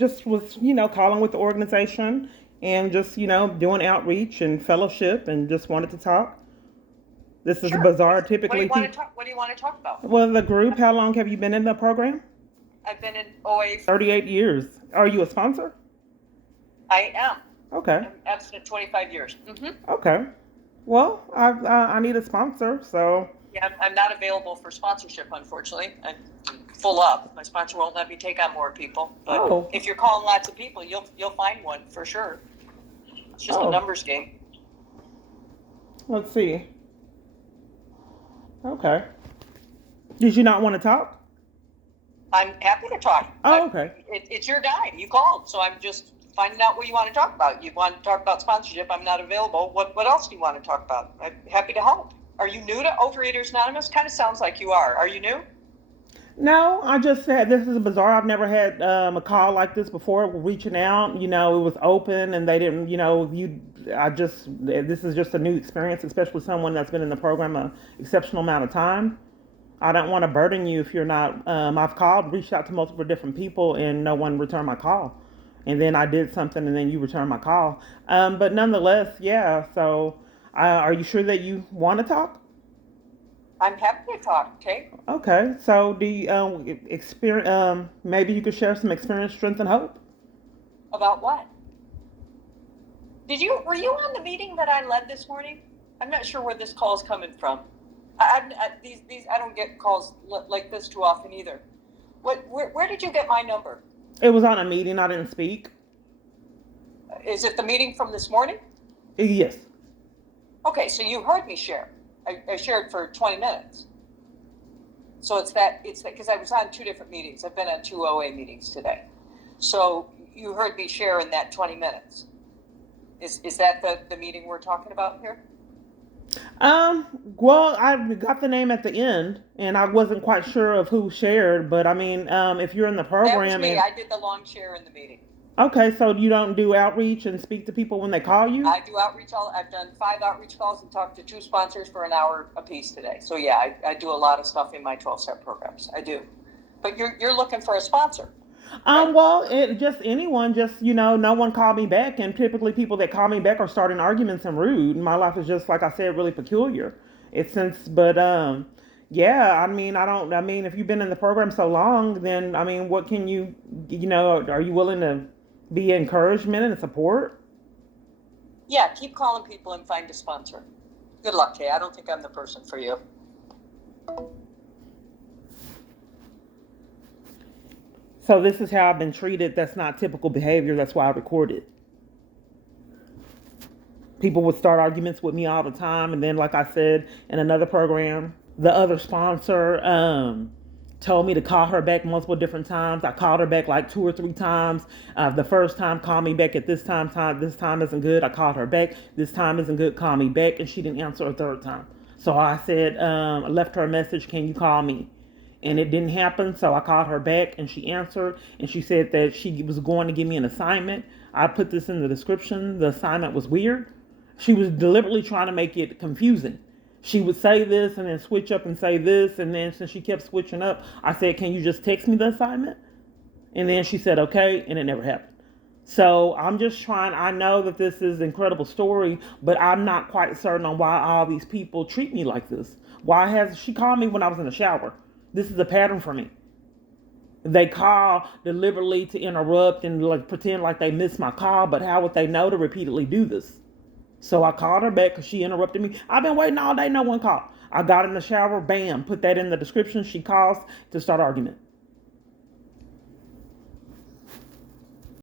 just was, calling with the organization and just, doing outreach and fellowship and just wanted to talk. This is Sure. bizarre. What do you Typically, want to people. talk? What do you want to talk about? Well, the group, how long have you been in the program? I've been in OA. 38 years. Are you a sponsor? I am. Okay. I'm abstinent 25 years. Okay. Well, I need a sponsor, so. Yeah, I'm not available for sponsorship, unfortunately. I'm full up. My sponsor won't let me take on more people. But if you're calling lots of people, you'll find one for sure. It's just a numbers game. Let's see. Okay. Did you not want to talk? I'm happy to talk. Okay. It's your dime. You called, so I'm just finding out what you want to talk about. You want to talk about sponsorship? I'm not available. What else do you want to talk about? I'm happy to help. Are you new to Overeaters Anonymous? Kind of sounds like you are. Are you new? No, I just said this is bizarre. I've never had a call like this before. Reaching out, it was open, and they didn't. This is just a new experience, especially someone that's been in the program an exceptional amount of time. I don't want to burden you if you're not. I've called, reached out to multiple different people, and no one returned my call. And then I did something, and then you returned my call. But nonetheless, yeah. So, are you sure that you want to talk? I'm happy to talk. Okay. Okay. So, do you experience? Maybe you could share some experience, strength, and hope. About what? Were you on the meeting that I led this morning? I'm not sure where this call is coming from. I don't get calls like this too often either. Where did you get my number? It was on a meeting. I didn't speak. Is it the meeting from this morning? Yes. Okay, so you heard me share. I shared for 20 minutes. So it's that because I was on two different meetings. I've been on two OA meetings today. So you heard me share in that 20 minutes. Is that the meeting we're talking about here? Well, I got the name at the end, and I wasn't quite sure of who shared, but I mean, if you're in the program. That was me. I did the long share in the meeting. Okay, so you don't do outreach and speak to people when they call you? I do outreach. I've done 5 outreach calls and talked to 2 sponsors for an hour apiece today. So yeah, I do a lot of stuff in my 12-step programs. I do. But you're looking for a sponsor. Right? Well, just anyone, no one called me back, and typically people that call me back are starting arguments and rude. My life is just, like I said, really peculiar. Yeah, I mean, if you've been in the program so long, then, I mean, what can are you willing to be encouragement and support? Yeah, keep calling people and find a sponsor. Good luck, Kay. I don't think I'm the person for you. So this is how I've been treated. That's not typical behavior. That's why I recorded. People would start arguments with me all the time. And then, like I said, in another program, the other sponsor told me to call her back multiple different times. I called her back like 2 or 3 times. The first time, call me back at this time. This time isn't good. I called her back. This time isn't good. Call me back. And she didn't answer a third time. So I said, I left her a message. Can you call me? And it didn't happen. So I called her back, and she answered, and she said that she was going to give me an assignment. I put this in the description. The assignment was weird. She was deliberately trying to make it confusing. She would say this and then switch up and say this. And then since she kept switching up, I said, can you just text me the assignment? And then she said, okay. And it never happened. So I'm just trying. I know that this is an incredible story, but I'm not quite certain on why all these people treat me like this. Why has she called me when I was in the shower? This is a pattern for me. They call deliberately to interrupt and like pretend like they missed my call, but how would they know to repeatedly do this? So I called her back because she interrupted me. I've been waiting all day, no one called. I got in the shower, bam, put that in the description. She calls to start argument.